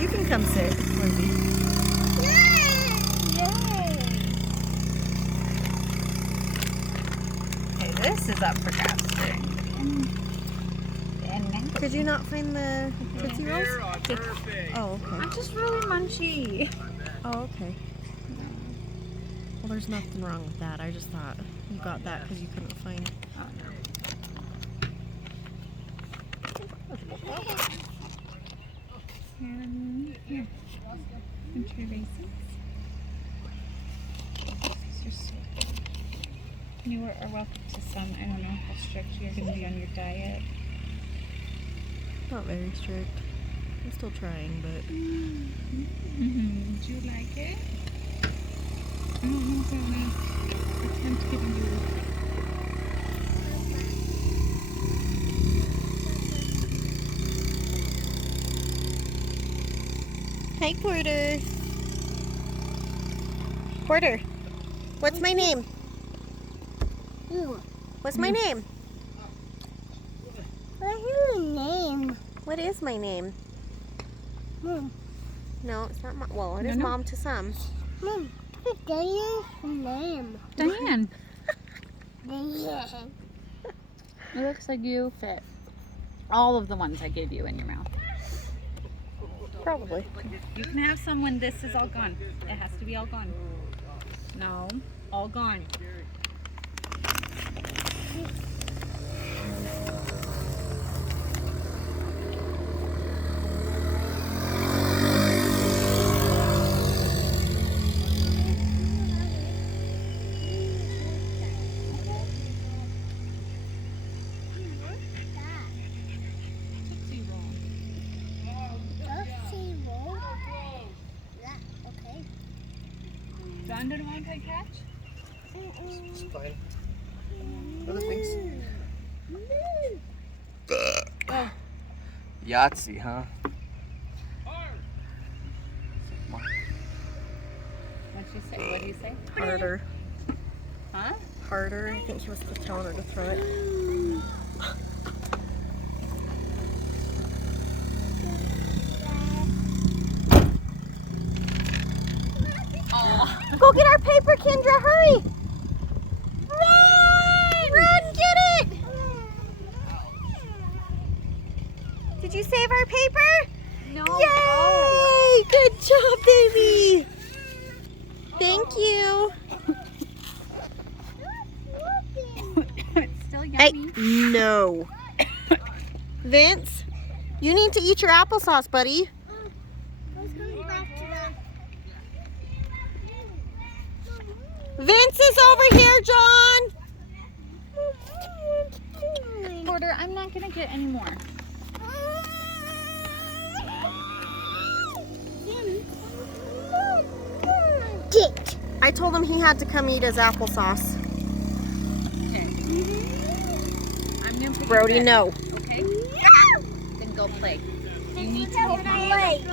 You can come sit, Lindsay. Okay, this is up for grabs too. Did you not find the Tootsie Rolls? Perfect. Oh, okay. I'm just really munchy. Oh, okay. Well, there's nothing wrong with that. I just thought you got that because you couldn't find. And here, country raisins. These are so good. You are welcome to some. I don't know how strict you're going to be on your diet. Not very strict. I'm still trying, but. Do you like it? I don't know if I want to attempt giving you. Hi, Porter. Porter, what's my name? What's my name? What's your name? What is my name? Mom. No, it's not. Well, it is No. Mom to some. Mom, what's Diane's name? Diane, Diane. it looks like you fit all of the ones I gave you in your mouth. Probably. You can have some when this is all gone. It has to be all gone. No, all gone. John didn't want to play catch? It's fine. Other things? Oh. Yahtzee, huh? What'd she say? What do you say? Harder. Huh? Harder. I think he was just telling her to throw it. Go get our paper, Kendra. Hurry! Run! Run! Get it! Did you save our paper? No. Yay! Good job, baby. Thank you. It's still yummy. Hey, no. Vince, you need to eat your applesauce, buddy. Vince is over here, John. Porter, I'm not going to get any more. Get. I told him he had to come eat his applesauce. Okay. I'm going to Brody, no. Okay? Then go play. You need to No, leave Mommy no, alone. wait.